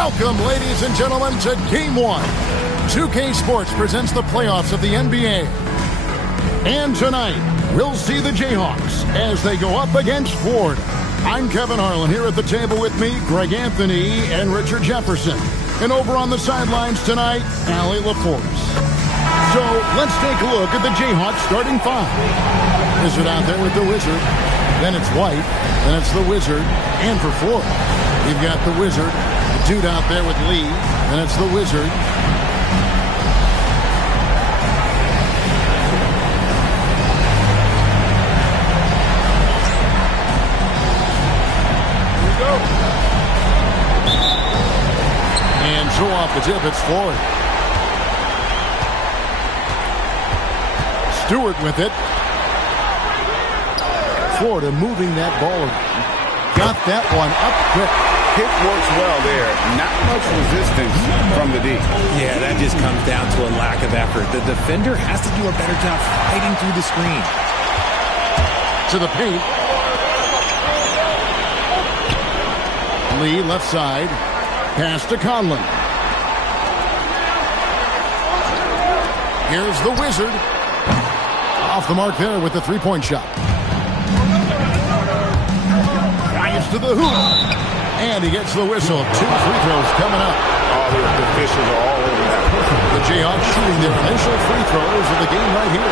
Welcome, ladies and gentlemen, to Game 1. 2K Sports presents the playoffs of the NBA. And tonight, we'll see the Jayhawks as they go up against Florida. I'm Kevin Harlan, here at the table with me, Greg Anthony and Richard Jefferson. And over on the sidelines tonight, Allie LaForce. So let's take a look at the Jayhawks starting five. Wizard out there with the Wizard. Then it's White. Then it's the Wizard. And for Florida, you've got the Wizard. The dude out there with Lee. Then it's the Wizard. Here we go. And so off the tip, it's Florida. Stewart with it. Florida moving that ball. Got that one up quick. Hit works well there. Not much resistance from the D. Yeah, that just comes down to a lack of effort. The defender has to do a better job fighting through the screen. To the paint. Lee left side. Pass to Conlon. Here's the Wizard. Off the mark there with the three-point shot. Drives to the hoop. And he gets the whistle. 2 free throws coming up. Oh, the officials are all over that. The Jayhawks shooting their initial free throws of the game right here.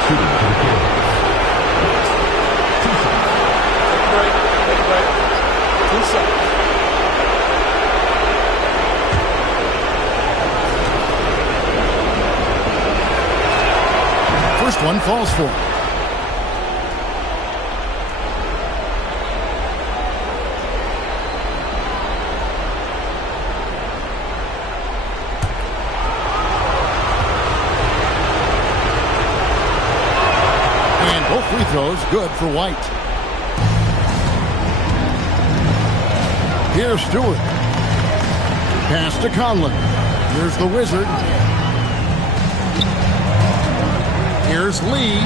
First one falls for him. Free throws good for White. Here's Stewart. Pass to Conlon. Here's the Wizard. Here's Lee.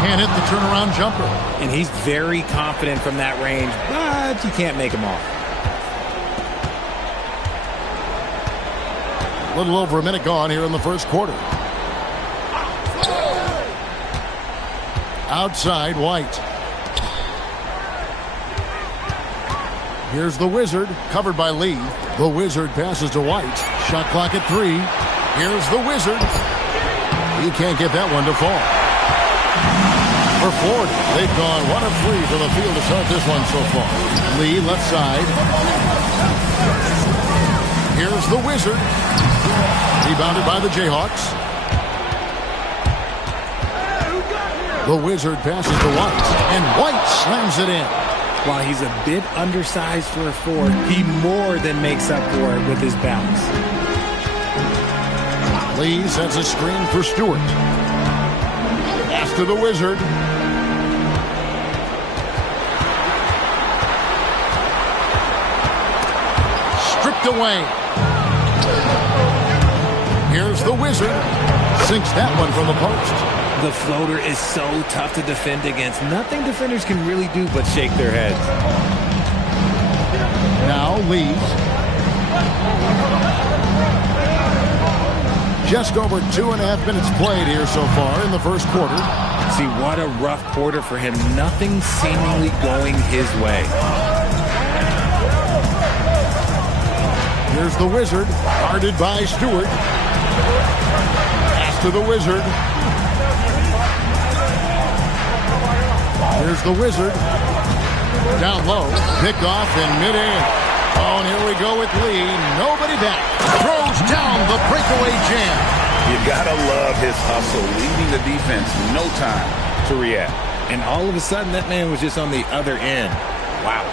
Can't hit the turnaround jumper. And he's very confident from that range, but you can't make him off. A little over a minute gone here in the first quarter. Outside, White. Here's the Wizard, covered by Lee. The Wizard passes to White. Shot clock at 3. Here's the Wizard. He can't get that one to fall. For Florida, they've gone 1 of 3 from the field to start this one so far. Lee, left side. Here's the Wizard. Rebounded by the Jayhawks. The Wizard passes to White, and White slams it in. While he's a bit undersized for a forward, he more than makes up for it with his bounce. Lee sets a screen for Stewart. Pass to the Wizard. Stripped away. Here's the Wizard. Sinks that one from the post. The floater is so tough to defend against. Nothing defenders can really do but shake their heads. Now Lee. Just over 2.5 minutes played here so far in the first quarter. See, what a rough quarter for him. Nothing seemingly going his way. Here's the Wizard, guarded by Stewart. Pass to the Wizard. Here's the Wizard. Down low. Picked off in midair. Oh, and here we go with Lee. Nobody back. Throws down the breakaway jam. You gotta love his hustle, leaving the defense no time to react. And all of a sudden, that man was just on the other end. Wow.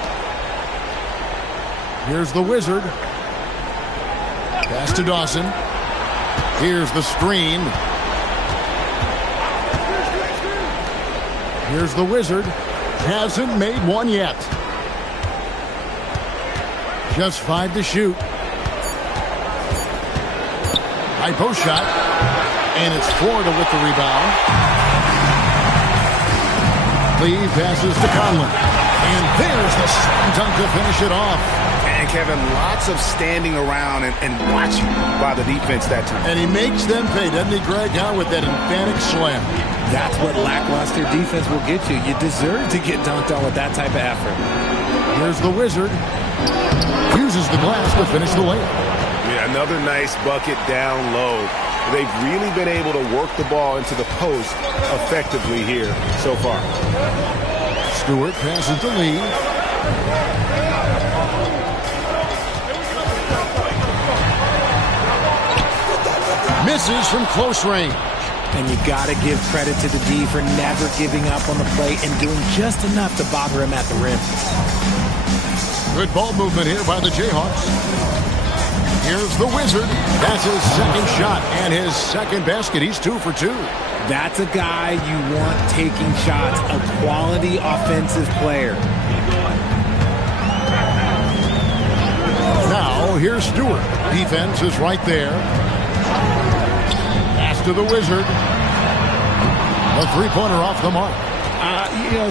Here's the Wizard. Pass to Dawson. Here's the screen. Here's the Wizard. Hasn't made one yet. Just 5 to shoot. High post shot. And it's Florida with the rebound. Lee passes to Conlon. And there's the slam dunk to finish it off. And Kevin, lots of standing around and watching by the defense that time. And he makes them pay, doesn't he, Greg? With that emphatic slam. That's what lackluster defense will get you. You deserve to get dunked on with that type of effort. Here's the Wizard. Uses the glass to finish the layup. Yeah, another nice bucket down low. They've really been able to work the ball into the post effectively here so far. Stewart passes to Lee. Misses from close range. And you got to give credit to the D for never giving up on the play and doing just enough to bother him at the rim. Good ball movement here by the Jayhawks. Here's the Wizard. That's his second shot and his second basket. He's 2 for 2. That's a guy you want taking shots, a quality offensive player. Now, here's Stewart. Defense is right there. Pass to the Wizard. A three-pointer off the mark.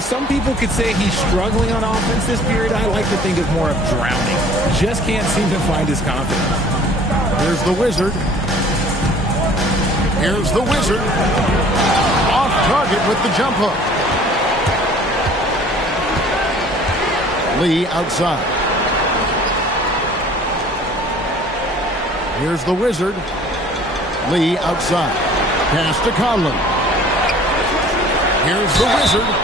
Some people could say he's struggling on offense this period. I like to think of more of drowning. Just can't seem to find his confidence. Here's the Wizard. Here's the Wizard. Off target with the jump hook. Lee outside. Here's the Wizard. Lee outside. Pass to Conlon. Here's the Wizard.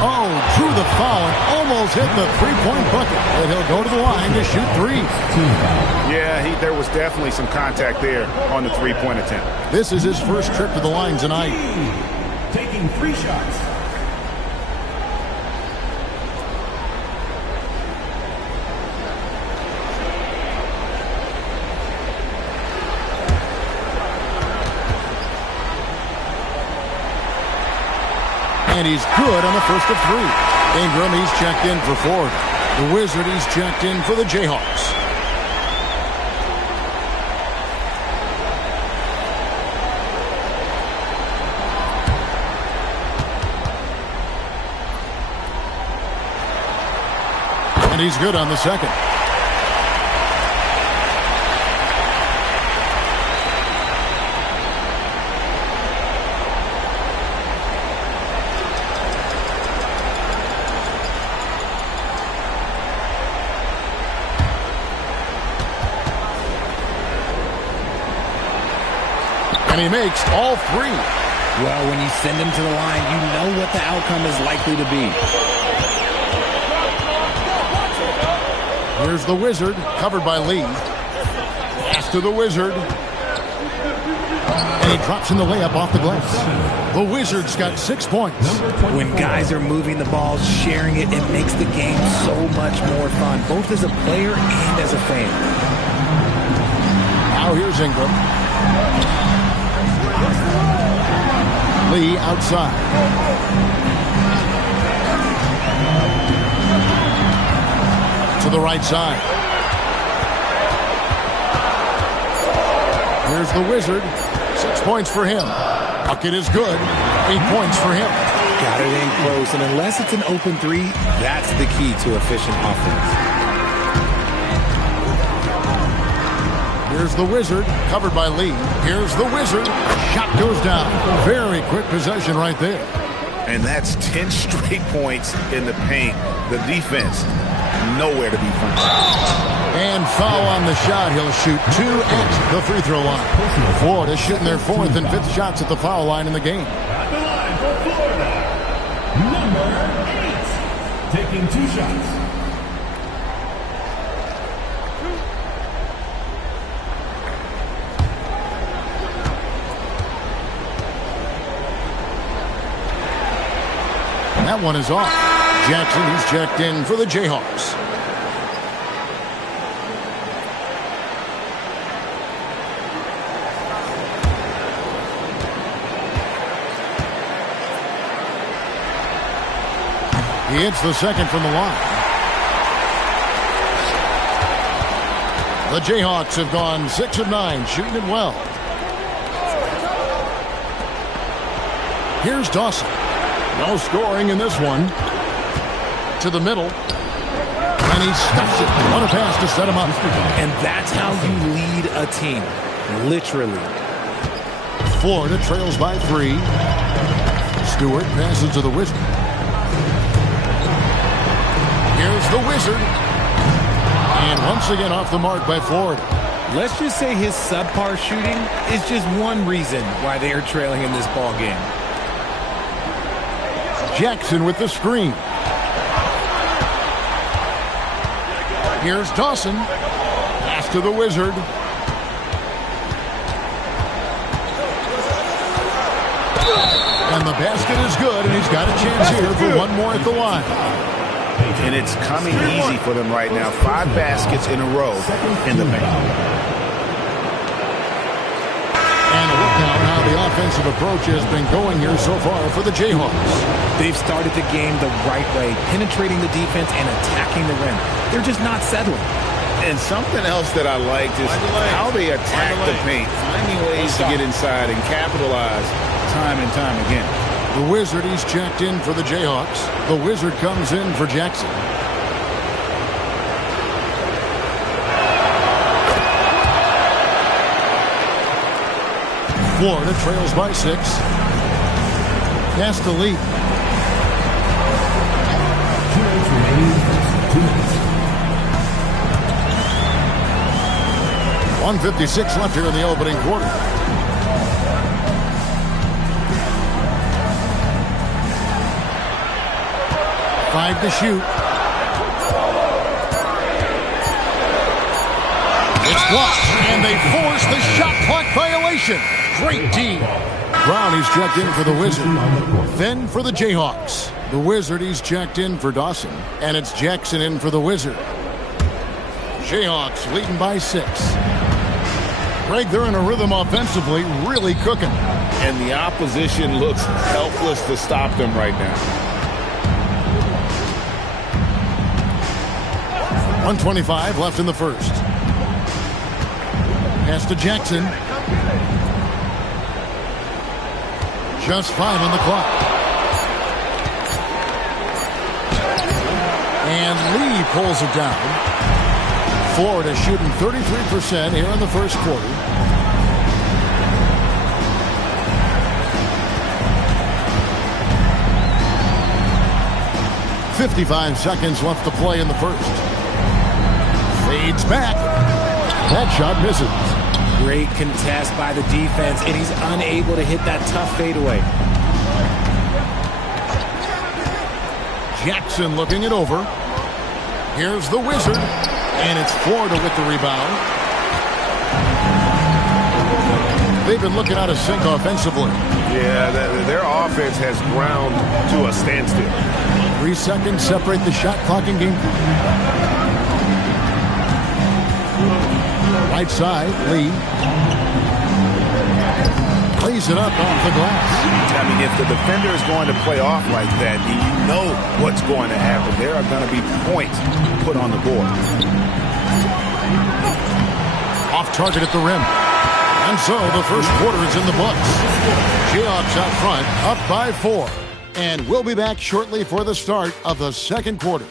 Oh, drew the foul and almost hit the three-point bucket. But he'll go to the line to shoot 3. Yeah, there was definitely some contact there on the three-point attempt. This is his first trip to the line tonight. Taking 3 shots. And he's good on the first of 3. Ingram, he's checked in for Ford. The Wizard, he's checked in for the Jayhawks. And he's good on the second. And he makes all 3. Well, when you send him to the line, you know what the outcome is likely to be. Here's the Wizard, covered by Lee. Pass to the Wizard. And he drops in the layup off the glass. The Wizard's got 6 points. When guys are moving the ball, sharing it, it makes the game so much more fun, both as a player and as a fan. Now here's Ingram. Lee outside. To the right side. Here's the Wizard. 6 points for him. Bucket is good. 8 points for him. Got it in close, and unless it's an open 3, that's the key to efficient offense. Here's the Wizard, covered by Lee. Here's the Wizard. Shot goes down. Very quick possession right there. And that's 10 straight points in the paint. The defense, nowhere to be found. And foul on the shot. He'll shoot 2 at the free throw line. Florida shooting their 4th and 5th shots at the foul line in the game. At the line for Florida, number 8, taking 2 shots. That one is off. Jackson, he's checked in for the Jayhawks. He hits the second from the line. The Jayhawks have gone 6 of 9, shooting it well. Here's Dawson. No scoring in this one. to the middle. And he stuffs it on a pass to set him up. And that's how you lead a team. Literally. Florida trails by 3. Stewart passes to the Wizard. Here's the Wizard. And once again off the mark by Florida. Let's just say his subpar shooting is just one reason why they are trailing in this ball game. Jackson with the screen. Here's Dawson. Pass to the Wizard. And the basket is good, and he's got a chance here for one more at the line. And it's coming easy for them right now. 5 baskets in a row in the paint. And a look now at how the offensive approach has been going here so far for the Jayhawks. They've started the game the right way, penetrating the defense and attacking the rim. They're just not settling. And something else that I liked is how they attack the paint, finding ways to get inside and capitalize time and time again. The Wizard, he's checked in for the Jayhawks. The Wizard comes in for Jackson. Florida trails by 6. Pass to Lee. 2 minutes remaining. 2 minutes. 1:56 left here in the opening quarter. Five to shoot. It's blocked, and they force the shot clock violation. Great D. Brown, he's checked in for the Wizard. Then for the Jayhawks. The Wizard, he's checked in for Dawson. And it's Jackson in for the Wizard. Jayhawks leading by 6. Greg, they're in a rhythm offensively, really cooking. And the opposition looks helpless to stop them right now. 1:25 left in the first. Pass to Jackson. Just 5 on the clock. And Lee pulls it down. Florida shooting 33% here in the first quarter. .55 seconds left to play in the first. Fades back. That shot misses. Great contest by the defense, and he's unable to hit that tough fadeaway. Jackson looking it over. Here's the Wizard, and it's Florida with the rebound. They've been looking out of sync offensively. Yeah, their offense has ground to a standstill. 3 seconds separate the shot clock and game. Right side, Lee. Lays it up off the glass. I mean, if the defender is going to play off like that, you know what's going to happen. There are going to be points put on the board. Off target at the rim. And so the first quarter is in the books. Jayhawks out front, up by 4. And we'll be back shortly for the start of the second quarter.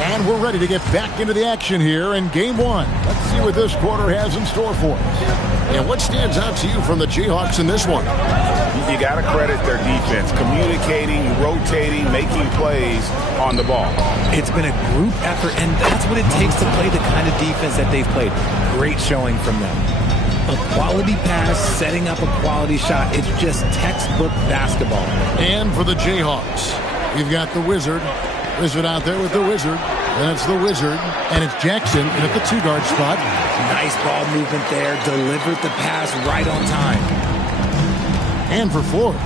And we're ready to get back into the action here in Game 1. Let's see what this quarter has in store for us. And what stands out to you from the Jayhawks in this one? You got to credit their defense, communicating, rotating, making plays on the ball. It's been a group effort, and that's what it takes to play the kind of defense that they've played. Great showing from them. A quality pass, setting up a quality shot. It's just textbook basketball. And for the Jayhawks, we've got the Wizard. Wizard out there with the Wizard. Then it's the Wizard, and it's Jackson in at the 2-guard spot. Nice ball movement there. Delivered the pass right on time. And for Florida.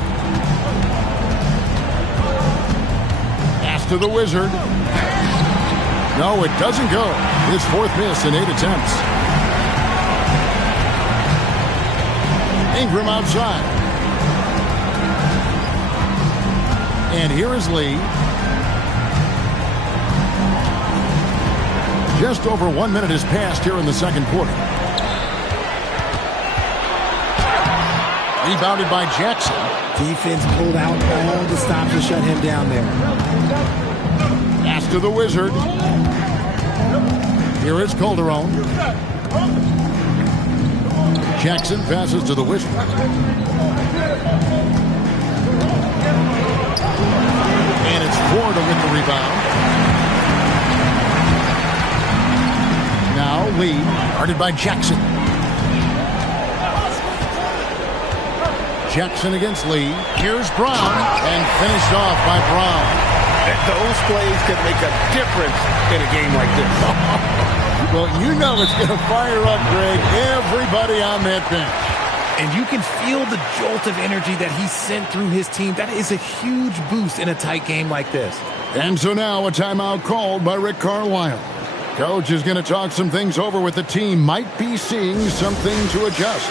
Pass to the Wizard. No, it doesn't go. His 4th miss in 8 attempts. Ingram outside. And here is Lee. Just over 1 minute has passed here in the second quarter. Rebounded by Jackson. Defense pulled out all the stops to shut him down there. Pass to the Wizard. Here is Calderon. Jackson passes to the Wizard. And it's Ford to win the rebound. Now Lee, guarded by Jackson. Jackson against Lee. Here's Brown, and finished off by Brown. Those plays can make a difference in a game like this. Well, you know it's going to fire up, Greg, everybody on that bench. And you can feel the jolt of energy that he sent through his team. That is a huge boost in a tight game like this. And so now a timeout called by Rick Carlisle. Coach is going to talk some things over with the team. Might be seeing something to adjust.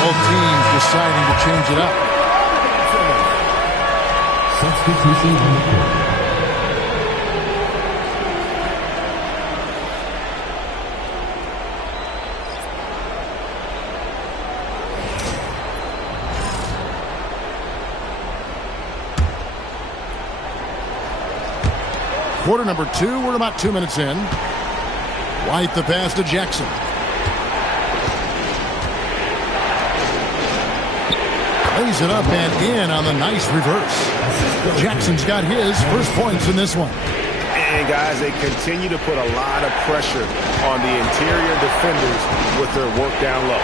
Both teams deciding to change it up. Substitution on the court. Quarter number 2, we're about 2 minutes in. White the pass to Jackson. Lays it up and in on the nice reverse. Jackson's got his first points in this one. And guys, they continue to put a lot of pressure on the interior defenders with their work down low.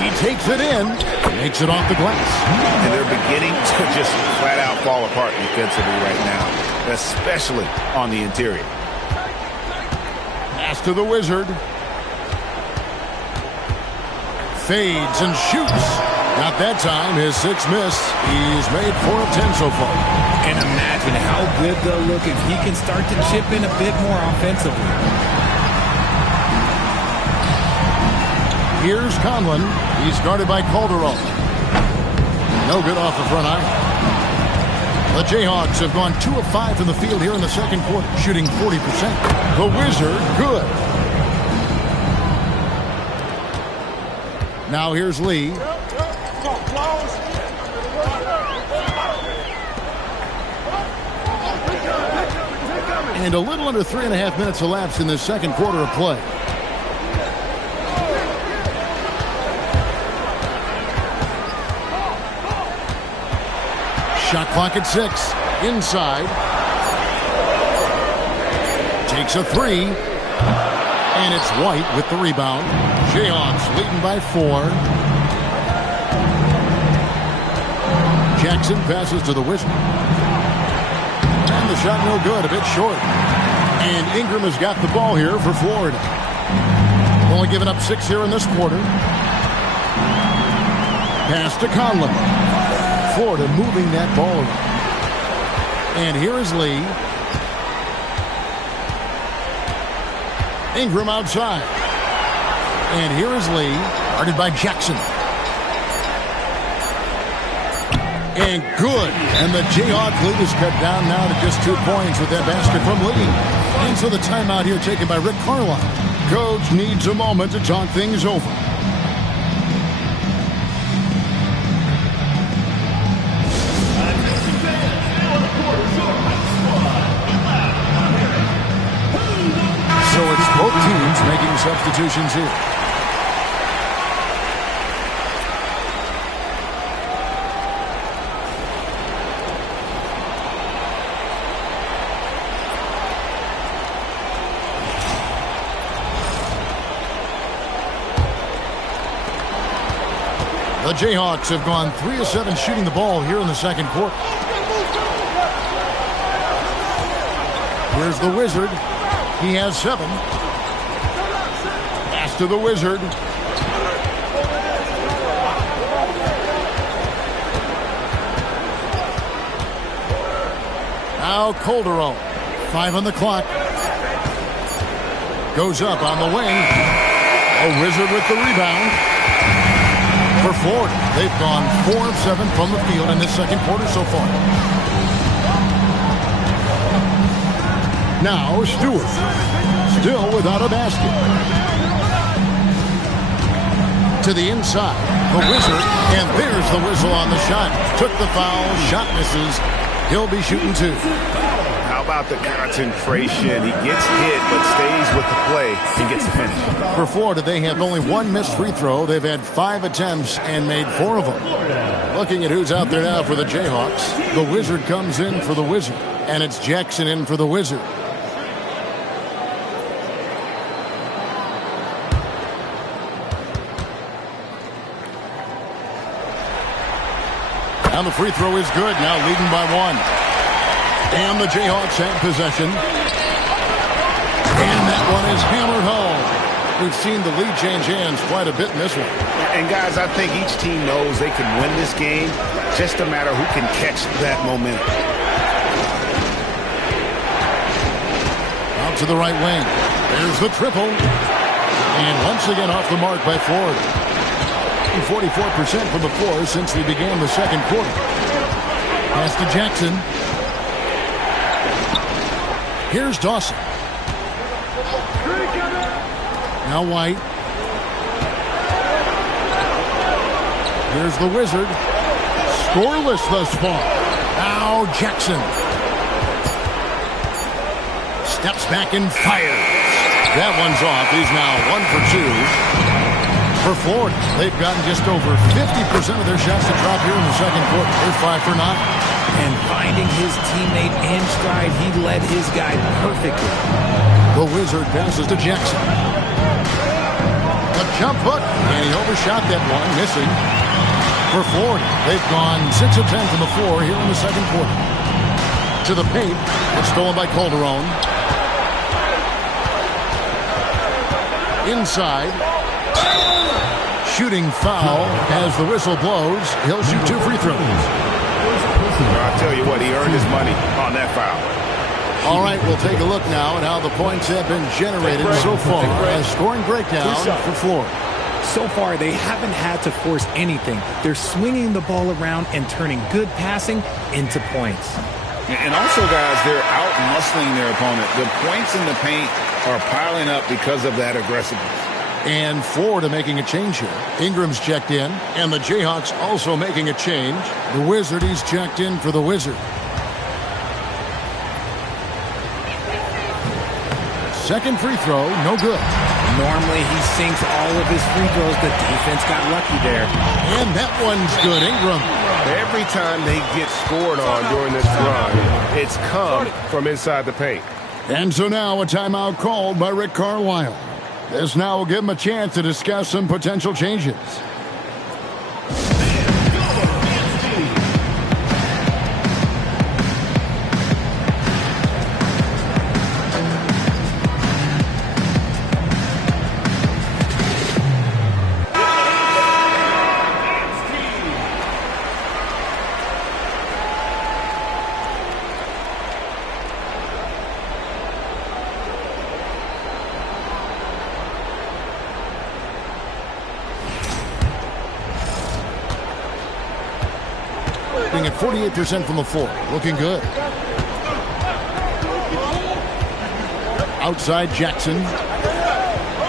He takes it in, makes it off the glass. And they're beginning to just flat out fall apart defensively right now, especially on the interior. Pass to the Wizard. Fades and shoots. Not that time. His sixth miss. He's made 4 of 10 so far. And imagine how good they'll look if he can start to chip in a bit more offensively. Here's Conlon. He's guarded by Calderon. No good off the front iron. The Jayhawks have gone 2 of 5 from the field here in the second quarter, shooting 40%. The Wizard, good. Now here's Lee. And a little under 3.5 minutes elapsed in this second quarter of play. Shot clock at 6. Inside. Takes a 3. And it's White with the rebound. Jayhawks leading by 4. Jackson passes to the Wizard. And the shot no good, a bit short. And Ingram has got the ball here for Florida. Only giving up 6 here in this quarter. Pass to Conlon. Florida moving that ball around. And here is Lee. Ingram outside. And here is Lee, guarded by Jackson. And good. And the Jayhawk lead is cut down now to just 2 points with that basket from Lee. And so the timeout here taken by Rick Carlisle. Coach needs a moment to talk things over. So it's both teams making substitutions here. The Jayhawks have gone 3 of 7 shooting the ball here in the second quarter. Here's the Wizard. He has 7. Pass to the Wizard. Now Calderon. 5 on the clock. Goes up on the wing. A Wizard with the rebound. For Florida, they've gone 4 of 7 from the field in this second quarter so far. Now Stewart. Still without a basket. To the inside. The Wizard. And there's the whistle on the shot. Took the foul. Shot misses. He'll be shooting 2. How about the concentration? He gets hit but stays with the play and gets the finish. For Florida, they have only 1 missed free throw. They've had 5 attempts and made 4 of them. Looking at who's out there now for the Jayhawks. The Wizard comes in for the Wizard. And it's Jackson in for the Wizard. And the free throw is good. Now leading by 1. And the Jayhawks have possession. And that one is hammered home. We've seen the lead change hands quite a bit in this one. And guys, I think each team knows they can win this game. Just a matter who can catch that momentum. Out to the right wing. There's the triple. And once again off the mark by Ford. 44% from the floor since we began the second quarter. Pass to Jackson. Here's Dawson. Now White. Here's the Wizard. Scoreless thus far. Now Jackson. Steps back and fires. That one's off. He's now 1 for 2. For Florida, they've gotten just over 50% of their shots to drop here in the second quarter. They're 5 for 9. And finding his teammate in stride, he led his guy perfectly. The Wizard passes to Jackson. A jump hook, and he overshot that one, missing. For Florida, they've gone 6 of 10 from the floor here in the second quarter. To the paint, it's stolen by Calderon. Inside. Shooting foul as the whistle blows. He'll shoot 2 free throws. I'll tell you what, he earned his money on that foul. All right, we'll take a look now at how the points have been generated so far. A scoring breakdown for Florida. So far, they haven't had to force anything. They're swinging the ball around and turning good passing into points. And also, guys, they're out-muscling their opponent. The points in the paint are piling up because of that aggressiveness. And Florida making a change here. Ingram's checked in, and the Jayhawks also making a change. The Wizard, he's checked in for the Wizard. Second free throw, no good. Normally he sinks all of his free throws. The defense got lucky there. And that one's good. Ingram. Every time they get scored on during this run, it's come from inside the paint. And so now a timeout called by Rick Carlisle. This now will give him a chance to discuss some potential changes. At 48% from the floor. Looking good. Outside Jackson.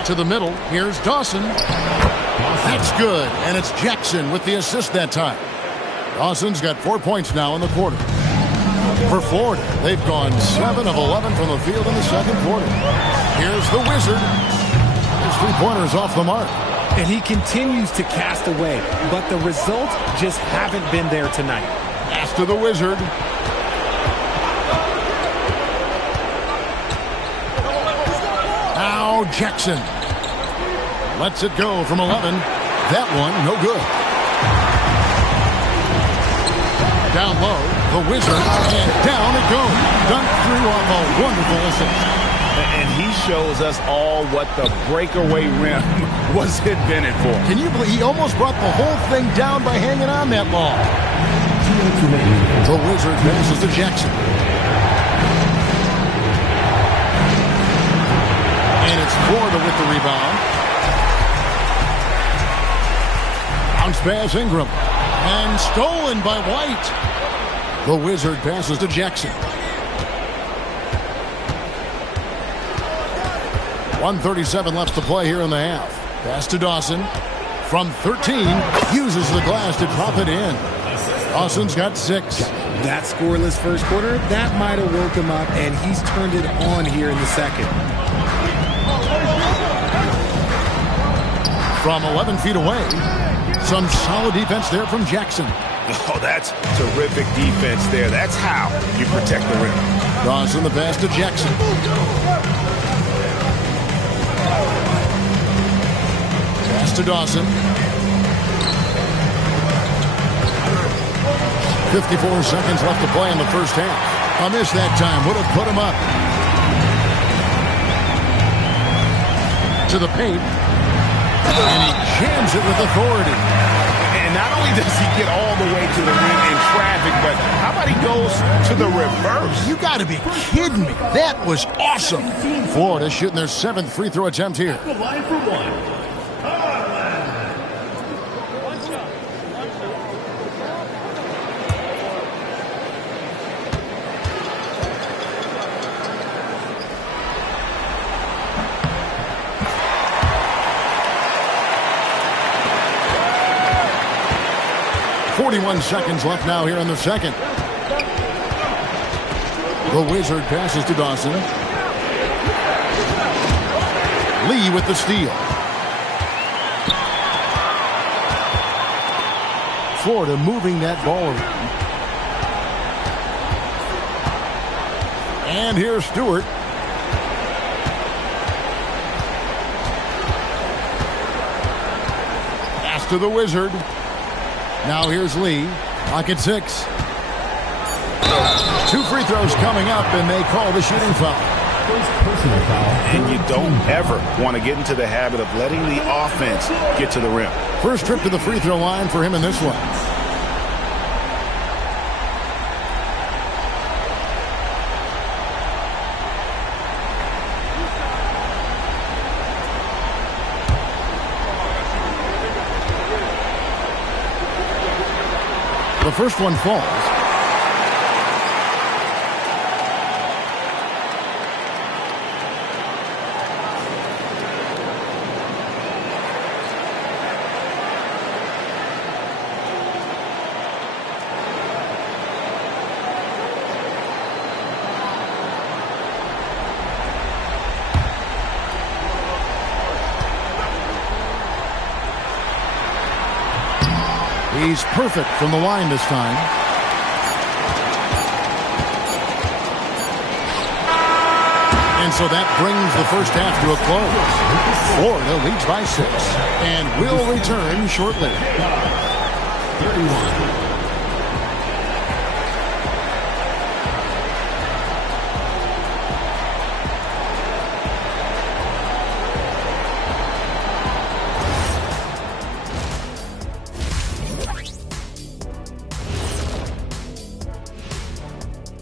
To the middle. Here's Dawson. That's good. And it's Jackson with the assist that time. Dawson's got 4 points now in the quarter. For Florida, they've gone 7 of 11 from the field in the second quarter. Here's the Wizard. His three-pointer's off the mark. And he continues to cast away, but the results just haven't been there tonight. Pass to the Wizard. Now Jackson. Lets it go from 11. That one, no good. Down low, the Wizard, and down it goes. Dunked through on a wonderful assist. And he shows us all what the breakaway rim was invented for. Can you believe he almost brought the whole thing down by hanging on that ball? The Wizard passes to Jackson. And it's Florida with the rebound. Bounce pass Ingram. And stolen by White. The Wizard passes to Jackson. 1:37 left to play here in the half. Pass to Dawson. From 13, uses the glass to drop it in. Dawson's got 6. That scoreless first quarter, that might have woke him up, and he's turned it on here in the second. From 11 feet away, some solid defense there from Jackson. Oh, that's terrific defense there. That's how you protect the rim. Dawson, the pass to Jackson. Pass to Dawson. 54 seconds left to play in the first half. A miss that time would have put him up. To the paint. And he jams it with authority. And not only does he get all the way to the rim in traffic, but how about he goes to the reverse? You got to be kidding me. That was awesome. Florida shooting their 7th free throw attempt here. The line for one. 41 seconds left now here in the second. The Wizard passes to Dawson. Lee with the steal. Florida moving that ball around. And here's Stewart. Pass to the Wizard. Now here's Lee. Clock at 6. 2 free throws coming up, and they call the shooting foul. First personal foul. And you don't ever want to get into the habit of letting the offense get to the rim. First trip to the free throw line for him in this one. The first one falls. He's perfect from the line this time. And so that brings the first half to a close. Florida leads by 6 and will return shortly. 31.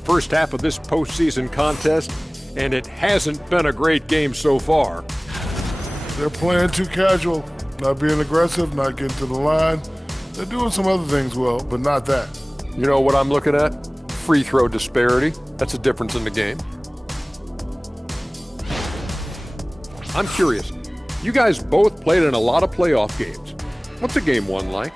First half of this postseason contest, and it hasn't been a great game so far. They're playing too casual, not being aggressive, not getting to the line. They're doing some other things well, but not that. You know what I'm looking at? Free throw disparity. That's a difference in the game. I'm curious. You guys both played in a lot of playoff games. What's a game one like?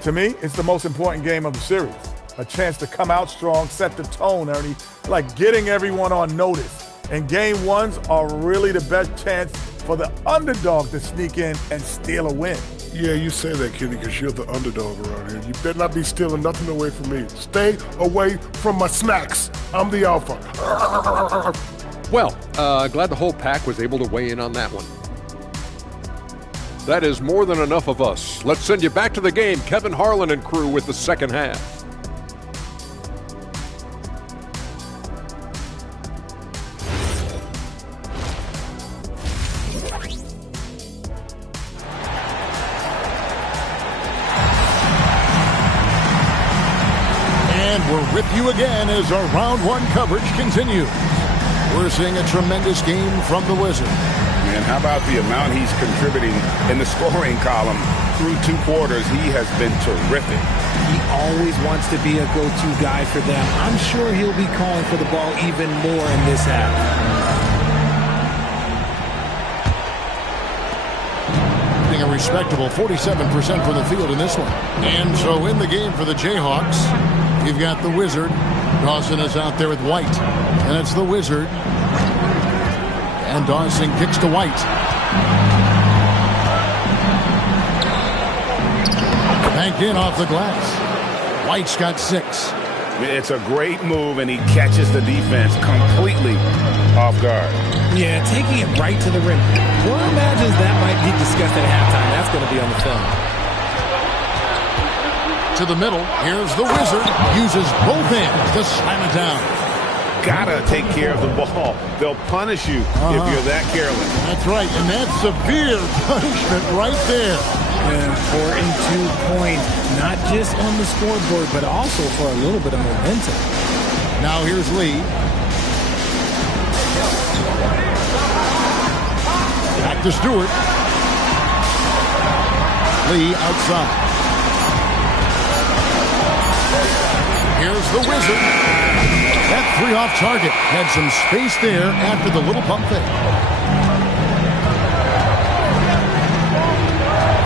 To me, it's the most important game of the series. A chance to come out strong, set the tone, Ernie, like getting everyone on notice. And game ones are really the best chance for the underdog to sneak in and steal a win. Yeah, you say that, Kenny, because you're the underdog around here. You better not be stealing nothing away from me. Stay away from my snacks. I'm the alpha. Well, glad the whole pack was able to weigh in on that one. That is more than enough of us. Let's send you back to the game. Kevin Harlan and crew with the second half. We're with you again as our round one coverage continues. We're seeing a tremendous game from the Wizard. And how about the amount he's contributing in the scoring column through 2 quarters? He has been terrific. He always wants to be a go-to guy for them. I'm sure he'll be calling for the ball even more in this half. a respectable 47% from the field in this one. And so in the game for the Jayhawks, you've got the Wizard. Dawson is out there with White. And it's the Wizard. And Dawson kicks to White. Banked in off the glass. White's got 6. It's a great move, and he catches the defense completely off guard. Yeah, taking it right to the rim. One imagines that might be discussed at halftime. That's going to be on the film. To the middle. Here's the Wizard. Uses both hands to slam it down. Gotta take care of the ball. They'll punish you if you're that careless. That's right, and that's severe punishment right there. An important 2 points, not just on the scoreboard, but also for a little bit of momentum. Now here's Lee. Back to Stewart. Lee outside. Here's the Wizard. That 3 off target had some space there after the little pump fake.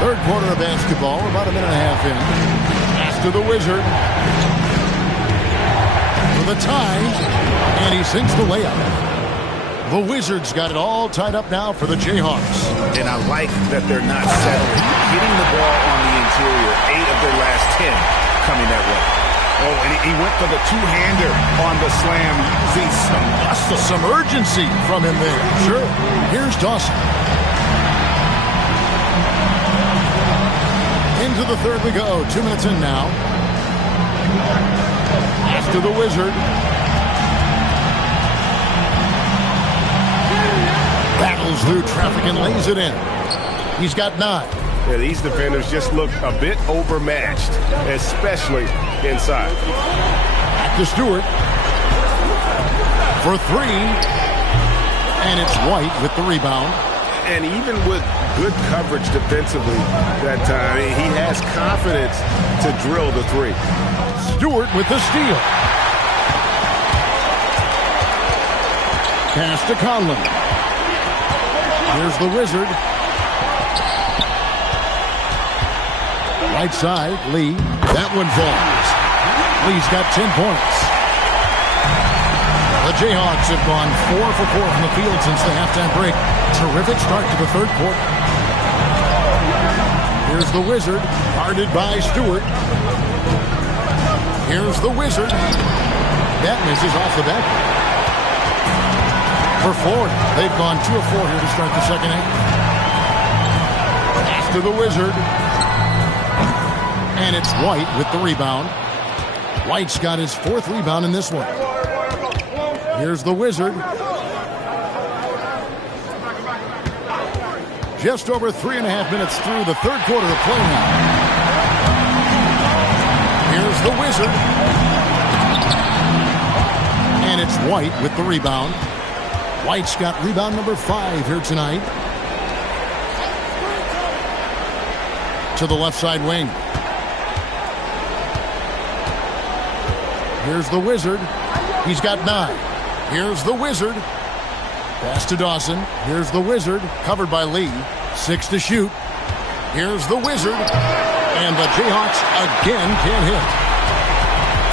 Third quarter of basketball, about a minute and a half in. Pass to the Wizard. For the tie, and he sinks the layup. The Wizards got it all tied up now for the Jayhawks. And I like that they're not settling. Getting the ball on the interior, 8 of their last 10 coming that way. Oh, and he went for the two-hander on the slam, using some muscle. Some urgency from him there. Sure. Here's Dawson. Into the third we go. 2 minutes in now. Pass to the Wizard. Battles through traffic and lays it in. He's got 9. Yeah, these defenders just look a bit overmatched, especially inside. Back to Stewart. For 3. And it's White with the rebound. And even with good coverage defensively that time, he has confidence to drill the 3. Stewart with the steal. Pass to Conlon. Here's the Wizard. Right side, Lee. That one falls. Lee's got 10 points. The Jayhawks have gone 4 for 4 from the field since the halftime break. Terrific start to the third quarter. Here's the Wizard, guarded by Stewart. Here's the Wizard. That misses off the back. For Florida, they've gone 2 of 4 here to start the second half. Pass to the Wizard. And it's White with the rebound. White's got his 4th rebound in this one. Here's the Wizard. Just over 3.5 minutes through the third quarter of play now. Here's the Wizard. And it's White with the rebound. White's got rebound number 5 here tonight. To the left side wing. Here's the Wizard. He's got 9. Here's the Wizard. Pass to Dawson. Here's the Wizard. Covered by Lee. 6 to shoot. Here's the Wizard. And the Jayhawks again can't hit.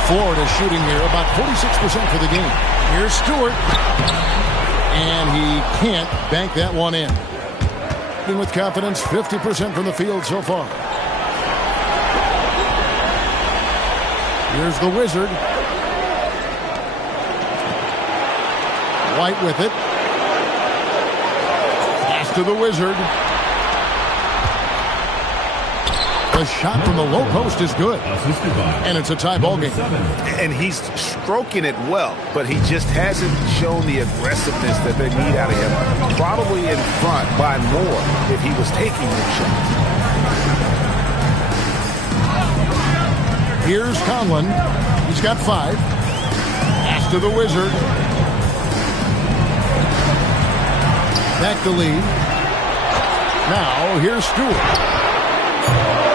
Florida shooting here about 46% for the game. Here's Stewart. And he can't bank that one in. With confidence, 50% from the field so far. Here's the Wizard. White with it. Pass to the Wizard. The shot from the low post is good. And it's a tie ball game. And he's stroking it well, but he just hasn't shown the aggressiveness that they need out of him. Probably in front by more if he was taking those shots. Here's Conlon. He's got 5. Pass to the Wizard. Back to lead. Now here's Stewart.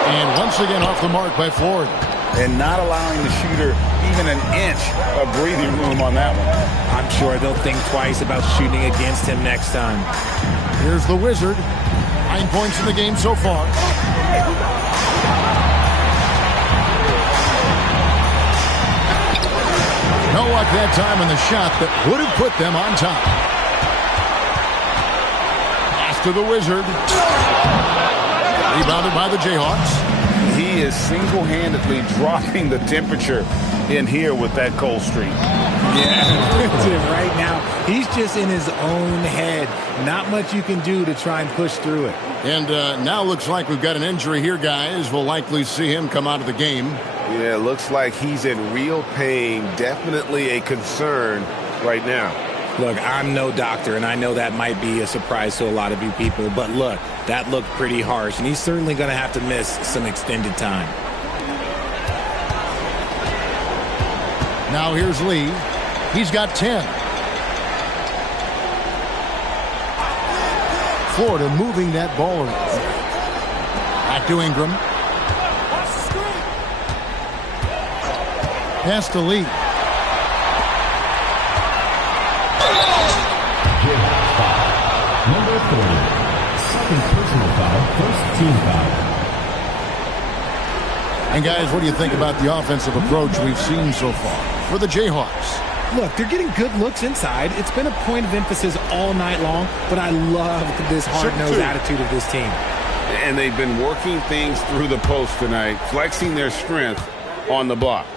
And once again off the mark by Florida. And not allowing the shooter even an inch of breathing room on that one. I'm sure they'll think twice about shooting against him next time. Here's the Wizard. 9 points in the game so far. No luck that time in the shot that would have put them on top. Pass to the Wizard. Rebounded by the Jayhawks. He is single-handedly dropping the temperature in here with that cold streak. Yeah, right now, he's just in his own head. Not much you can do to try and push through it. And now looks like we've got an injury here, guys. We'll likely see him come out of the game. Yeah, looks like he's in real pain. Definitely a concern right now. Look, I'm no doctor, and I know that might be a surprise to a lot of you people, but look, that looked pretty harsh, and he's certainly going to have to miss some extended time. Now here's Lee. He's got 10. Florida moving that ball around. Back to Ingram. Pass to Lee. Number 40. Second personal foul, first team foul. And guys, what do you think about the offensive approach we've seen so far for the Jayhawks? Look, they're getting good looks inside. It's been a point of emphasis all night long, but I love this hard-nosed attitude of this team. And they've been working things through the post tonight, flexing their strength on the block.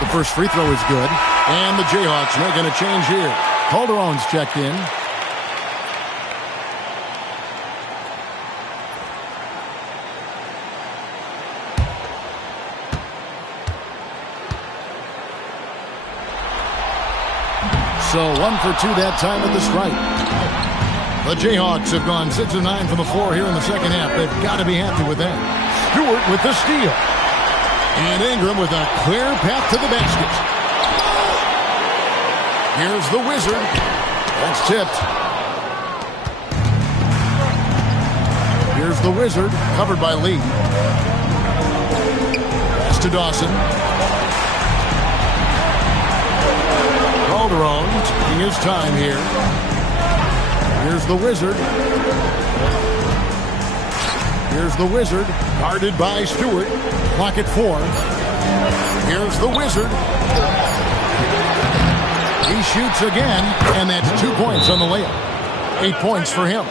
The first free throw is good. And the Jayhawks making a change here. Calderon's checked in. So 1 for 2 that time at the stripe. The Jayhawks have gone 6 of 9 from the floor here in the second half. They've got to be happy with that. Stewart with the steal. And Ingram with a clear path to the basket. Here's the Wizard. That's tipped. Here's the Wizard, covered by Lee. Pass to Dawson. Calderon taking his time here. Here's the Wizard. Here's the Wizard, guarded by Stewart. Clock at 4. Here's the Wizard. He shoots again, and that's 2 points on the layup. 8 points for him.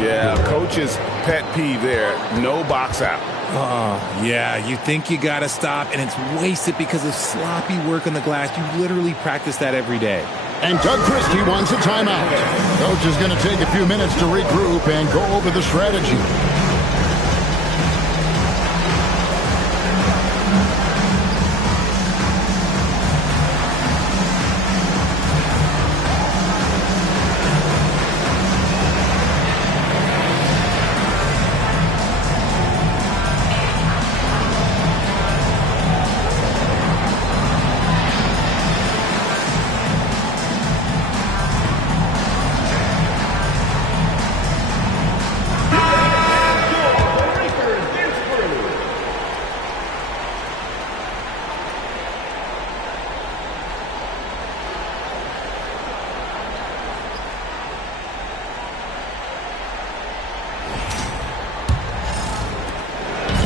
Yeah, coach's pet peeve there. No box out. Yeah, you think you got to stop, and it's wasted because of sloppy work on the glass. You literally practice that every day. And Doug Christie wants a timeout. Coach is going to take a few minutes to regroup and go over the strategy.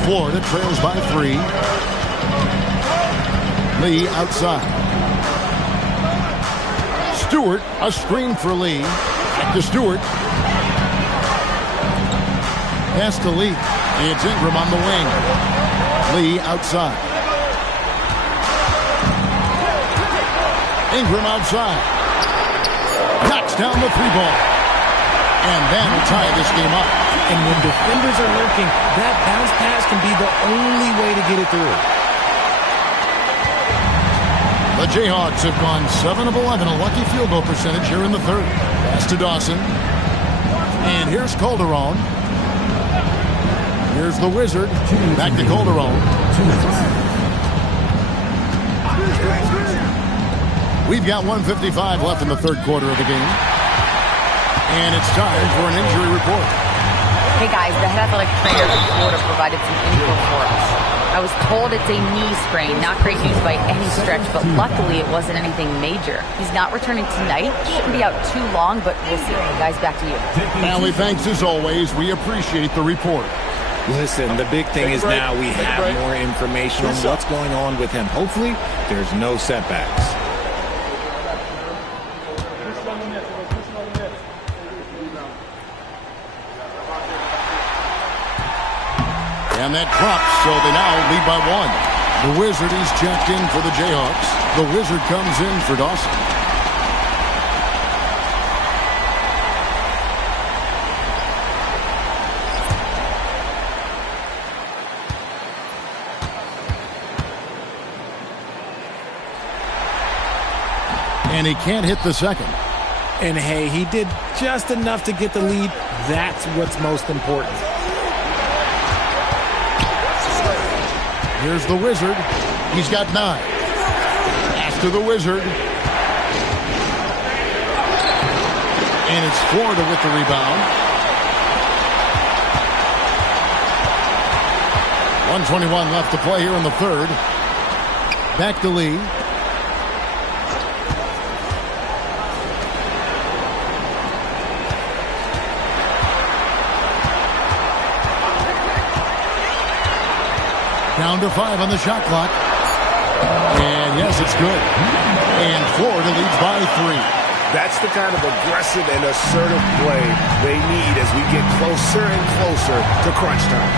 Florida trails by 3. Lee outside. Stewart, a screen for Lee. Back to Stewart. Pass to Lee. It's Ingram on the wing. Lee outside. Ingram outside. Knocks down the 3-ball. And that'll tie this game up. And when defenders are lurking, that bounce pass can be the only way to get it through. The Jayhawks have gone 7 of 11, a lucky field goal percentage here in the third. Pass to Dawson. And here's Calderon. Here's the Wizard. Back to Calderon. We've got 1:55 left in the third quarter of the game. And it's time for an injury report. Hey guys, the head athletic trainer at Florida provided some info for us. I was told it's a knee sprain, not great news by any stretch, but luckily it wasn't anything major. He's not returning tonight, shouldn't be out too long, but we'll see. Guys, back to you. Allie, thanks as always. We appreciate the report. Listen, the big thing is now we have more information on what's going on with him. Hopefully, there's no setbacks. And that drops, so they now lead by 1. The Wizard is checked in for the Jayhawks. The Wizard comes in for Dawson. And he can't hit the second. And hey, he did just enough to get the lead. That's what's most important. Here's the Wizard. He's got 9. Pass to the Wizard. And it's Florida with the rebound. 1:21 left to play here in the third. Back to Lee. Down to 5 on the shot clock. And yes, it's good. And Florida leads by 3. That's the kind of aggressive and assertive play they need as we get closer and closer to crunch time.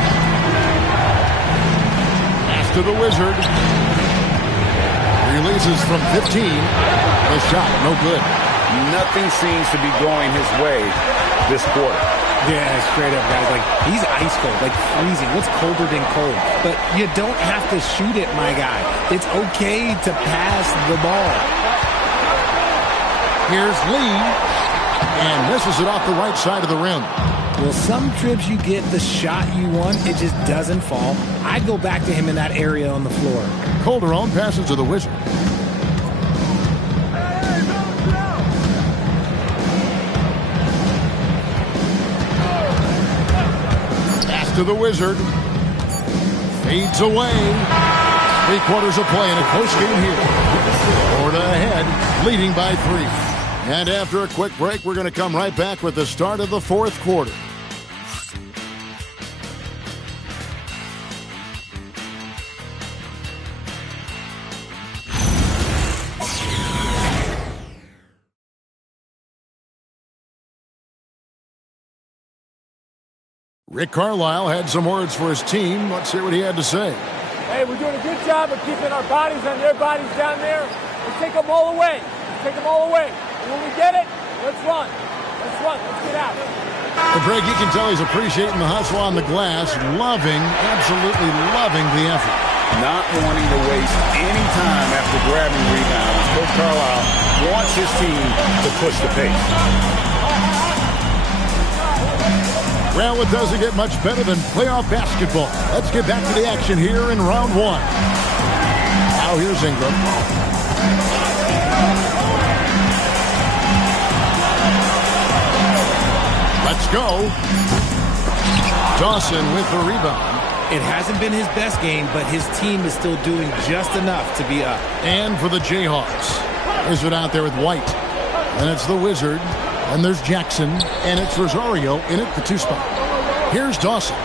Pass to the Wizard. Releases from 15. The shot, no good. Nothing seems to be going his way this quarter. Yeah, straight up, guys. Like, he's ice cold, like freezing. What's colder than cold? But you don't have to shoot it, my guy. It's okay to pass the ball. Here's Lee. And misses it off the right side of the rim. Well, some trips you get the shot you want, it just doesn't fall. I'd go back to him in that area on the floor. Calderon passes to the Wizard. To the Wizard. Fades away. 3/4 of play in a close game here. Florida ahead, leading by 3. And after a quick break, we're going to come right back with the start of the 4th quarter. Rick Carlisle had some words for his team. Let's hear what he had to say. Hey, we're doing a good job of keeping our bodies on their bodies down there. Let's take them all away. Let's take them all away. And when we get it, let's run. Let's run. Let's get out. But Greg, you can tell he's appreciating the hustle on the glass, absolutely loving the effort. Not wanting to waste any time after grabbing rebounds. Coach Carlisle wants his team to push the pace. Well, it doesn't get much better than playoff basketball. Let's get back to the action here in round 1. Now here's Ingram. Let's go. Dawson with the rebound. It hasn't been his best game, but his team is still doing just enough to be up. And for the Jayhawks. Wizard out there with White. And it's the Wizard. And there's Jackson, and it's Rosario in at the 2 spot. Here's Dawson.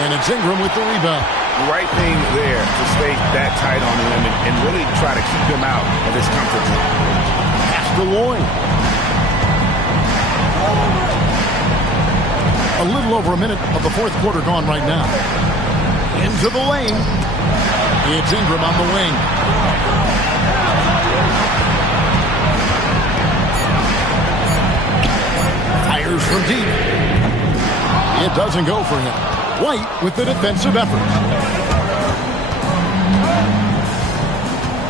And it's Ingram with the rebound. Right thing there to stay that tight on him and really try to keep him out of his comfort zone. Pass to Lloyd. A little over a minute of the 4th quarter gone right now. Into the lane. It's Ingram on the wing. From deep. It doesn't go for him. White with the defensive effort.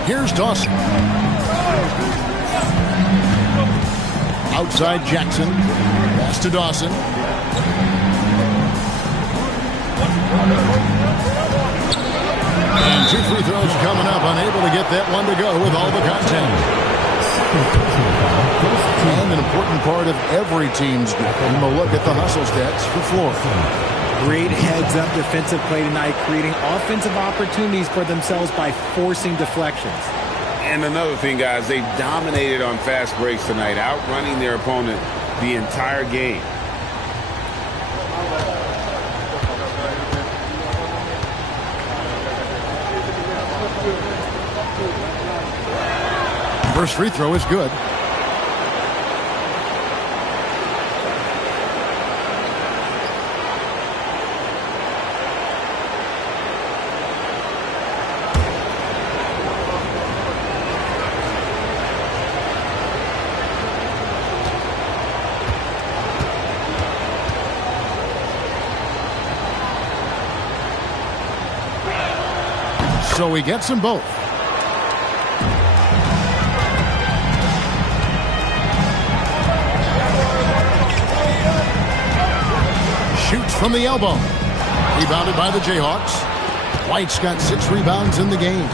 Here's Dawson. Outside Jackson. Pass to Dawson. And 2 free throws coming up. Unable to get that one to go with all the contact. And an important part of every team's game. And we'll look at the hustle stats for Florida. Great heads-up defensive play tonight, creating offensive opportunities for themselves by forcing deflections. And another thing, guys, they've dominated on fast breaks tonight, outrunning their opponent the entire game. First free throw is good. So he gets them both. Shoots from the elbow. Rebounded by the Jayhawks. White's got 6 rebounds in the game.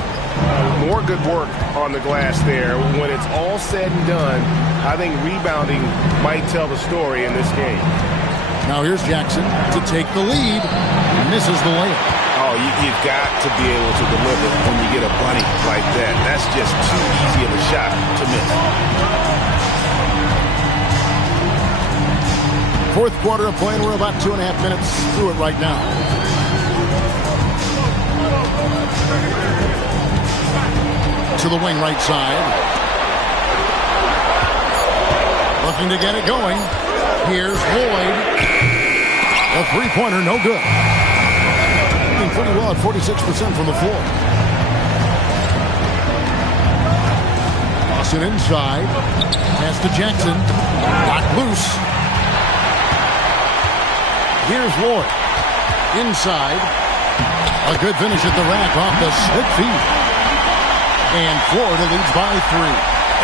More good work on the glass there. When it's all said and done, I think rebounding might tell the story in this game. Now here's Jackson to take the lead. Misses the layup. Oh, you've got to be able to deliver when you get a bunny like that. That's just too easy of a shot to miss. Fourth quarter of play, and we're about 2.5 minutes through it right now. To the wing right side. Looking to get it going. Here's Lloyd. A three-pointer, no good. Doing pretty well at 46% from the floor. Austin inside. Pass to Jackson. Locked loose. Here's Lloyd. Inside. A good finish at the rack off the slip feed. And Florida leads by 3.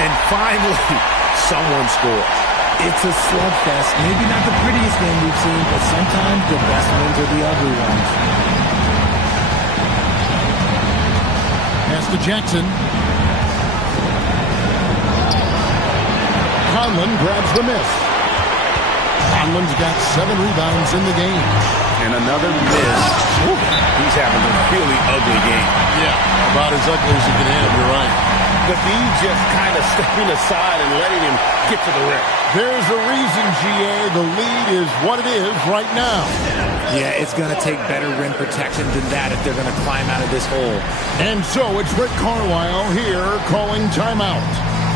And finally, someone scores. It's a slugfest. Maybe not the prettiest game we've seen, but sometimes the best ones are the ugly ones. Pass to Jackson. Conlon grabs the miss. Conlon's got 7 rebounds in the game. And another miss. Woo. He's having a really ugly game. Yeah, about as ugly as you can have, you're right. The D just kind of stepping aside and letting him get to the rim. There's a reason, GA. The lead is what it is right now. Yeah, it's going to take better rim protection than that if they're going to climb out of this hole. And so it's Rick Carlisle here calling timeout.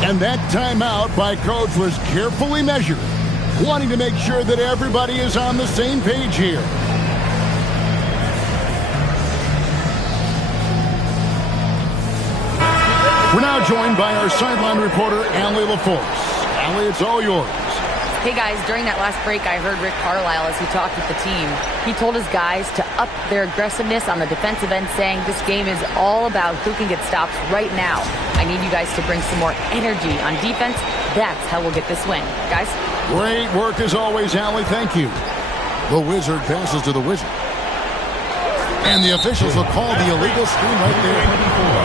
And that timeout by Coach was carefully measured, wanting to make sure that everybody is on the same page here. We're now joined by our sideline reporter, Allie LaForce. Allie, it's all yours. Hey guys, during that last break, I heard Rick Carlisle as he talked with the team. He told his guys to up their aggressiveness on the defensive end, saying this game is all about who can get stops right now. I need you guys to bring some more energy on defense. That's how we'll get this win. Guys? Great work as always, Allie. Thank you. The Wizard passes to the Wizard. And the officials will call the illegal screen right there.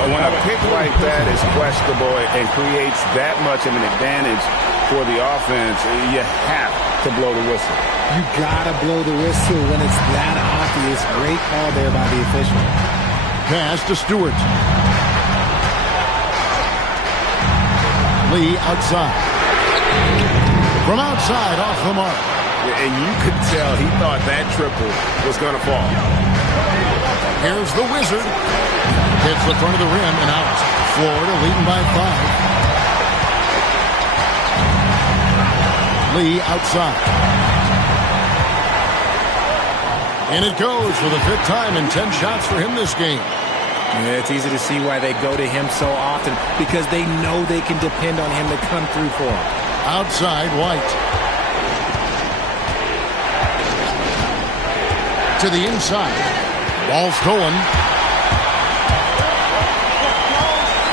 When a pick like that is questionable and creates that much of an advantage for the offense, you have to blow the whistle. You gotta blow the whistle when it's that obvious. Great call there by the official. Pass to Stewart. Lee outside. From outside, off the mark. And you could tell he thought that triple was going to fall. Here's the Wizard. Hits the front of the rim and out. Florida leading by 5. Lee outside. And it goes for the 5th time and 10 shots for him this game. Yeah, it's easy to see why they go to him so often, because they know they can depend on him to come through for them. Outside, White. To the inside. Ball stolen.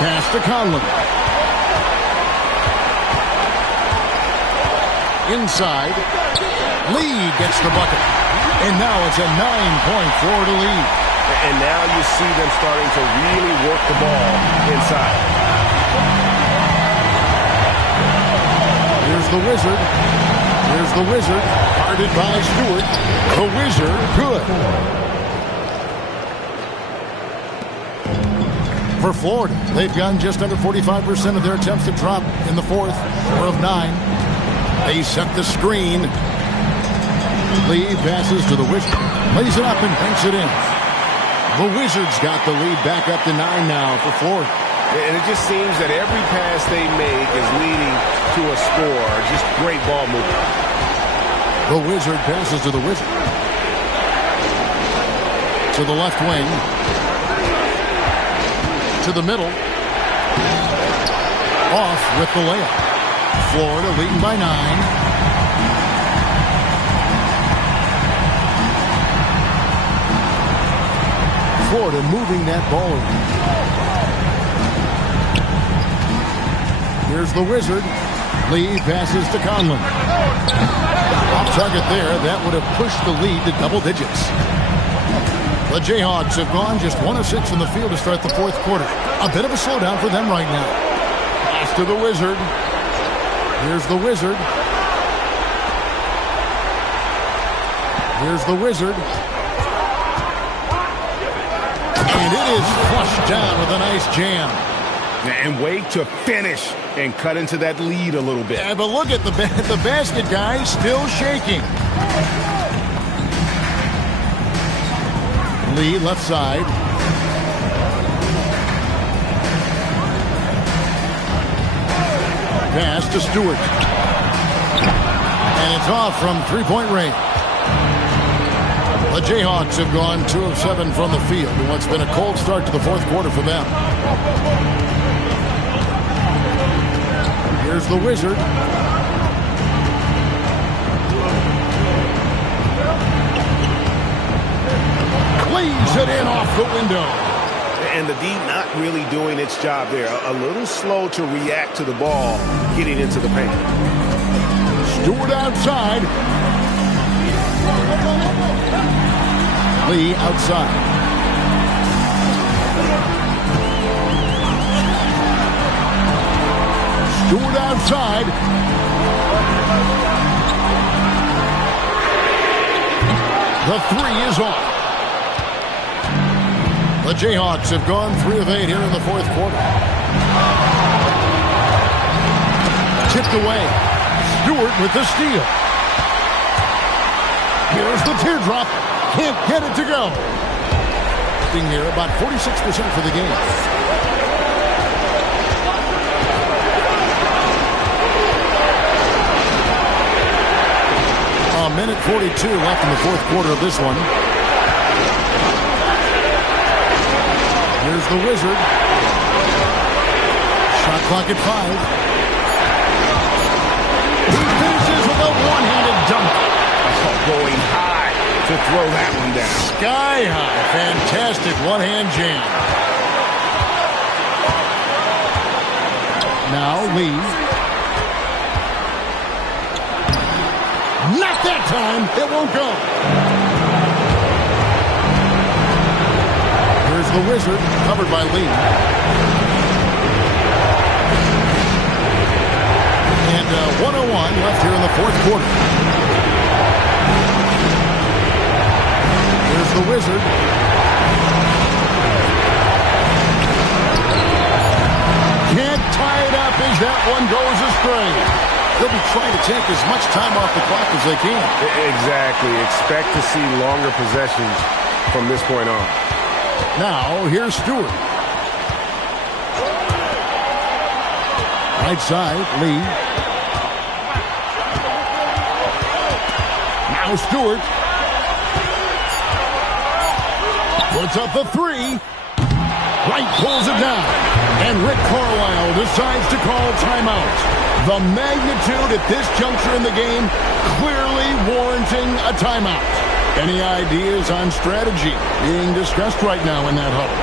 Pass to Conlon. Inside. Lee gets the bucket. And now it's a 9-point Florida lead. And now you see them starting to really work the ball inside. Here's the Wizard. Here's the Wizard. Guarded by Stewart. The Wizard, good. For Florida, they've gotten just under 45% of their attempts to drop in the fourth. 4 of 9. They set the screen. Lee passes to the Wizard. Lays it up and banks it in. The Wizards got the lead back up to 9 now for Florida. And it just seems that every pass they make is leading to a score. Just great ball movement. The Wizard passes to the Wizard. To the left wing. To the middle. Off with the layup. Florida leading by 9. Florida moving that ball around. Here's the Wizard. Lee passes to Conlon. Off target there. That would have pushed the lead to double digits. The Jayhawks have gone just 1 of 6 from the field to start the fourth quarter. A bit of a slowdown for them right now. Pass to the Wizard. Here's the Wizard. Here's the Wizard. And it is flushed down with a nice jam. And wait to finish and cut into that lead a little bit. Yeah, but look at the basket guy still shaking. Lee left side. Pass to Stewart. And it's off from three-point range. The Jayhawks have gone 2 of 7 from the field in what's been a cold start to the fourth quarter for them. Here's the Wizard. Leaves it in off the window. And the D not really doing its job there. A little slow to react to the ball getting into the paint. Stewart outside. Lee outside. Stewart outside. The 3 is off. The Jayhawks have gone 3 of 8 here in the fourth quarter. Tipped away. Stewart with the steal. Here's the teardrop. Can't get it to go. Here, about 46% for the game. A minute 42 left in the fourth quarter of this one. Here's the Wizard. Shot clock at 5. He finishes with a one-handed dunk. Going high to throw that one down. Sky high. Fantastic one-hand jam. Now Lee. Not that time. It won't go. Here's the Wizard, covered by Lee. And 1:01 left here in the fourth quarter. Here's the Wizard. Can't tie it up as that one goes astray. They'll be trying to take as much time off the clock as they can. Exactly. Expect to see longer possessions from this point on. Now, here's Stewart. Right side, Lee. Now Stewart. Puts up the 3. Wright pulls it down. And Rick Carlisle decides to call timeout. The magnitude at this juncture in the game clearly warranting a timeout. Any ideas on strategy being discussed right now in that huddle?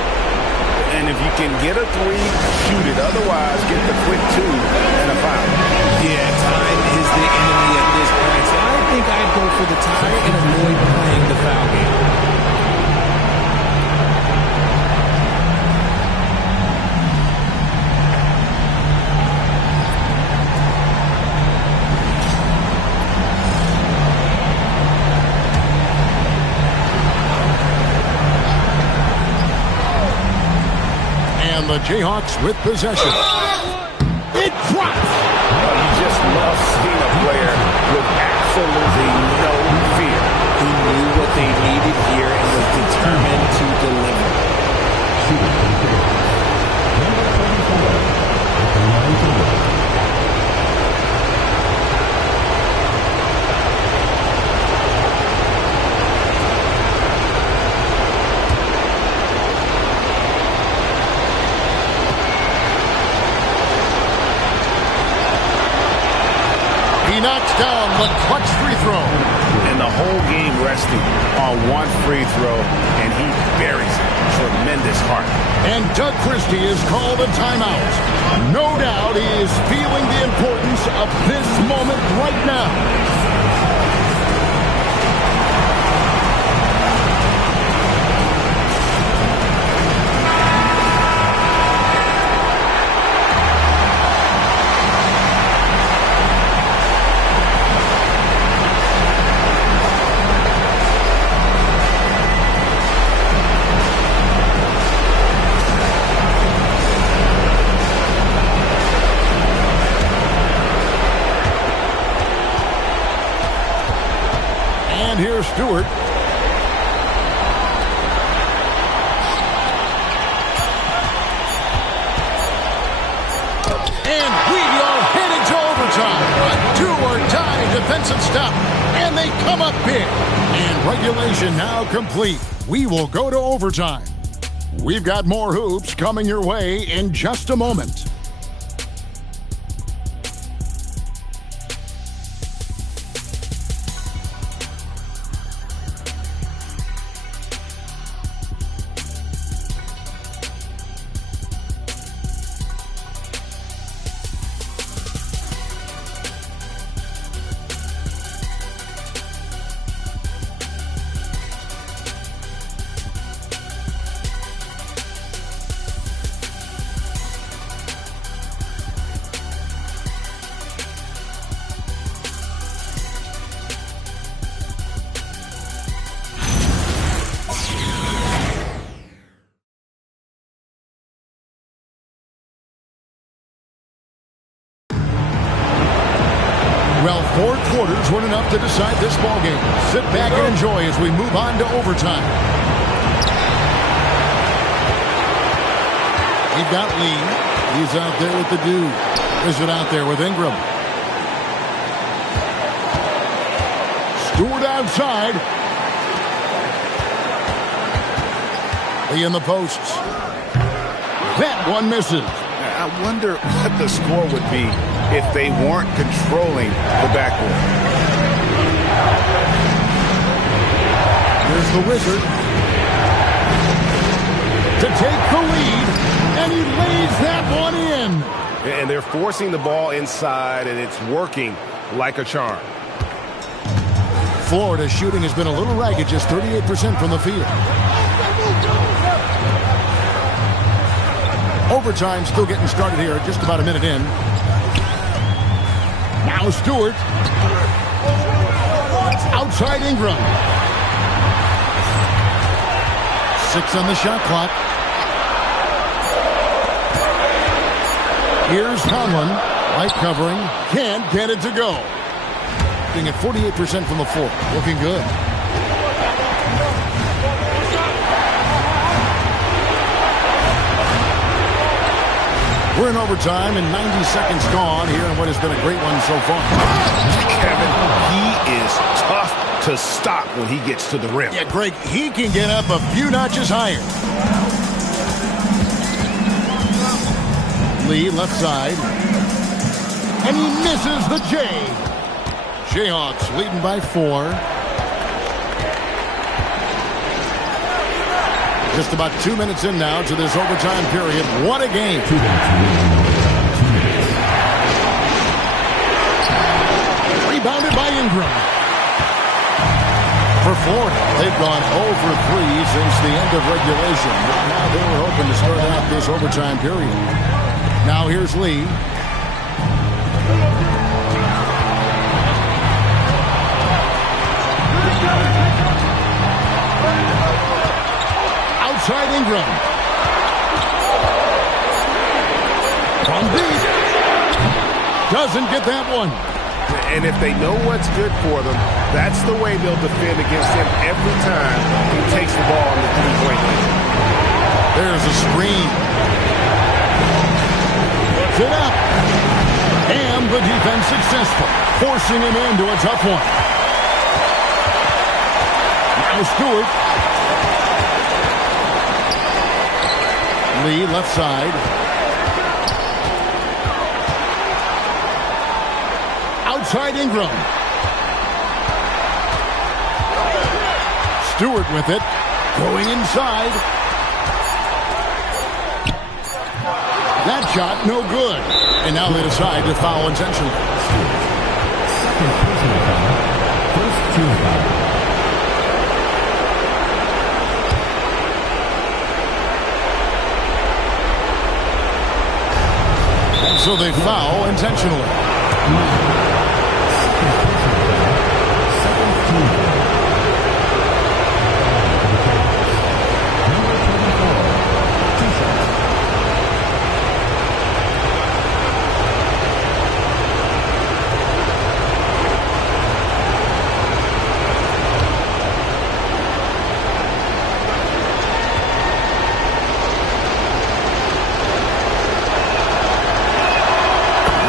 And if you can get a 3, shoot it. Otherwise, get the quick 2 and a foul. Yeah, time is the enemy at this point. So I think I'd go for the tie and avoid playing the foul game. And the Jayhawks with possession. It drops. You just love seeing a player with absolutely no fear. He knew what they needed here and was determined to deliver. He knocks down the clutch free throw. And the whole game resting on one free throw, and he buries it. Tremendous heart. And Doug Christie is called a timeout. No doubt he is feeling the importance of this moment right now. And here's Stewart. And we are headed to overtime. A do-or-die defensive stop. And they come up big. And regulation now complete. We will go to overtime. We've got more hoops coming your way in just a moment. Well, 4 quarters weren't enough to decide this ballgame. Sit back and enjoy as we move on to overtime. We've got Lee. He's out there with the dude. Is it out there with Ingram? Stewart outside. Lee in the posts. That one misses. I wonder what the score would be if they weren't controlling the backboard. Here's the Wizard to take the lead, and he lays that one in. And they're forcing the ball inside, and it's working like a charm. Florida's shooting has been a little ragged, just 38% from the field. Overtime still getting started here, just about a minute in. Now Stewart. Outside Ingram. 6 on the shot clock. Here's Conlon. Light covering. Can't get it to go. Being at 48% from the floor. Looking good. We're in overtime and 90 seconds gone here in what has been a great one so far. Kevin, he is tough to stop when he gets to the rim. Yeah, Greg, he can get up a few notches higher. Lee, left side. And he misses the J. Jayhawks leading by 4. Just about 2 minutes in now to this overtime period. What a game. Rebounded by Ingram. For Florida, they've gone 0 for 3 since the end of regulation. Now they were hoping to start out this overtime period. Now here's Lee. Outside Ingram. Down deep. Doesn't get that one. And if they know what's good for them, that's the way they'll defend against him every time he takes the ball in the three-point line. There's a screen. Puts it up. And the defense successful, forcing him into a tough one. Now Stewart. Lee left side. Outside Ingram. Stewart with it. Going inside. That shot no good. And now they decide to foul intentionally. Second personal foul. First team foul. And so they foul intentionally. Second team foul. Number 24, T-shirt.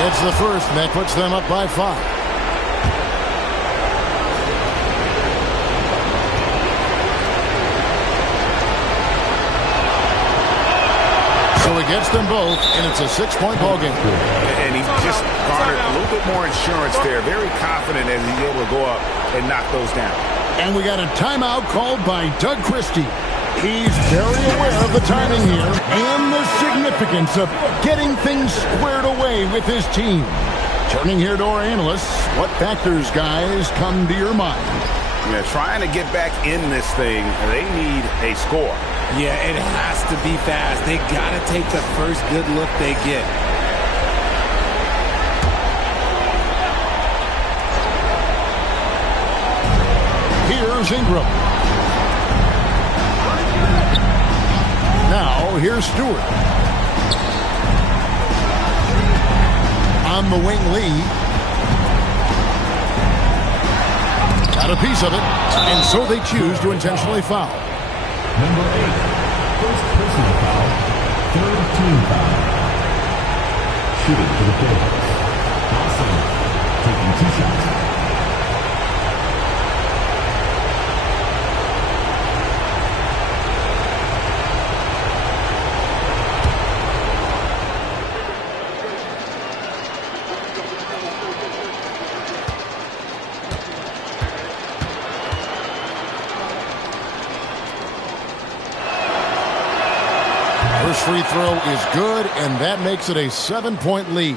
It's the first, and that puts them up by 5. So he gets them both, and it's a 6-point ball game. And he's just garnered a little bit more insurance there. Very confident as he's able to go up and knock those down. And we got a timeout called by Doug Christie. He's very aware of the timing here and the significance of getting things squared away with his team. Turning here to our analysts, what factors, guys, come to your mind? Yeah, trying to get back in this thing, they need a score. Yeah, it has to be fast. They got to take the first good look they get. Here's Ingram. Now, here's Stewart. On the wing, Lee. Got a piece of it, and so they choose to intentionally foul. Number 8, first personal foul, third team foul. Shooting for the Bills. Awesome. Taking 2 shots. First free throw is good, and that makes it a 7-point lead.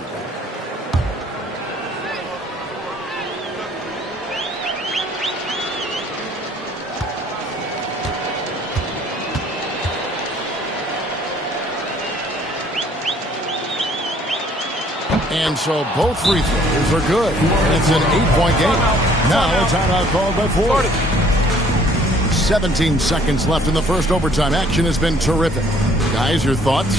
And so both free throws are good. And it's an 8-point game. Now a timeout called by Ford. 17 seconds left in the first overtime. Action has been terrific. Guys, your thoughts?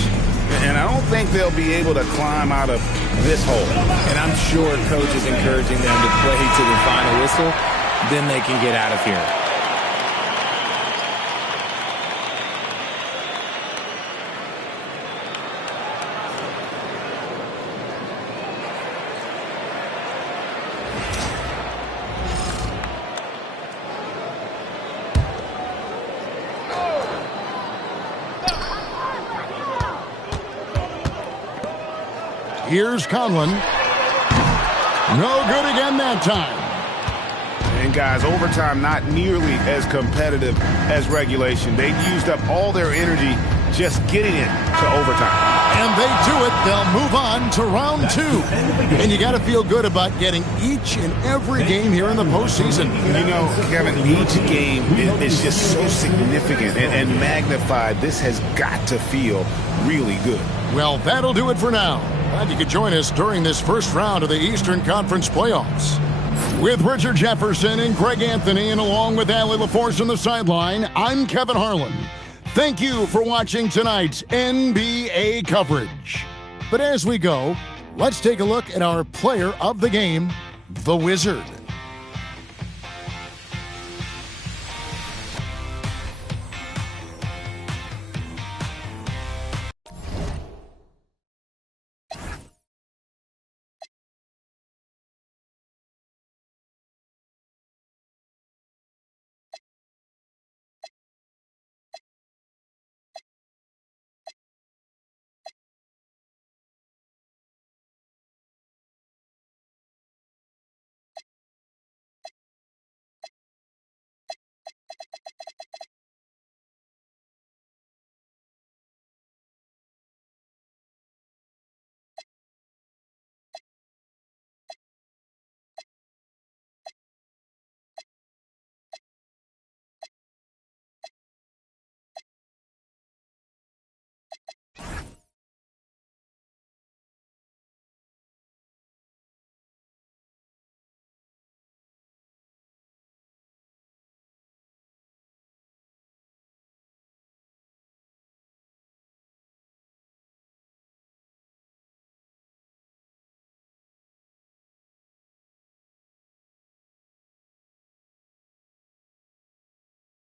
And I don't think they'll be able to climb out of this hole. And I'm sure coach is encouraging them to play to the final whistle. Then they can get out of here. Here's Conlon. No good again that time. And guys, overtime not nearly as competitive as regulation. They've used up all their energy just getting it to overtime. And they do it. They'll move on to round 2. And you got to feel good about getting each and every game here in the postseason. You know, Kevin, each game is just so significant and magnified. This has got to feel really good. Well, that'll do it for now. Glad you could join us during this first round of the Eastern Conference playoffs. With Richard Jefferson and Greg Anthony, and along with Allie LaForce on the sideline, I'm Kevin Harlan. Thank you for watching tonight's NBA coverage. But as we go, let's take a look at our player of the game, the Wizard.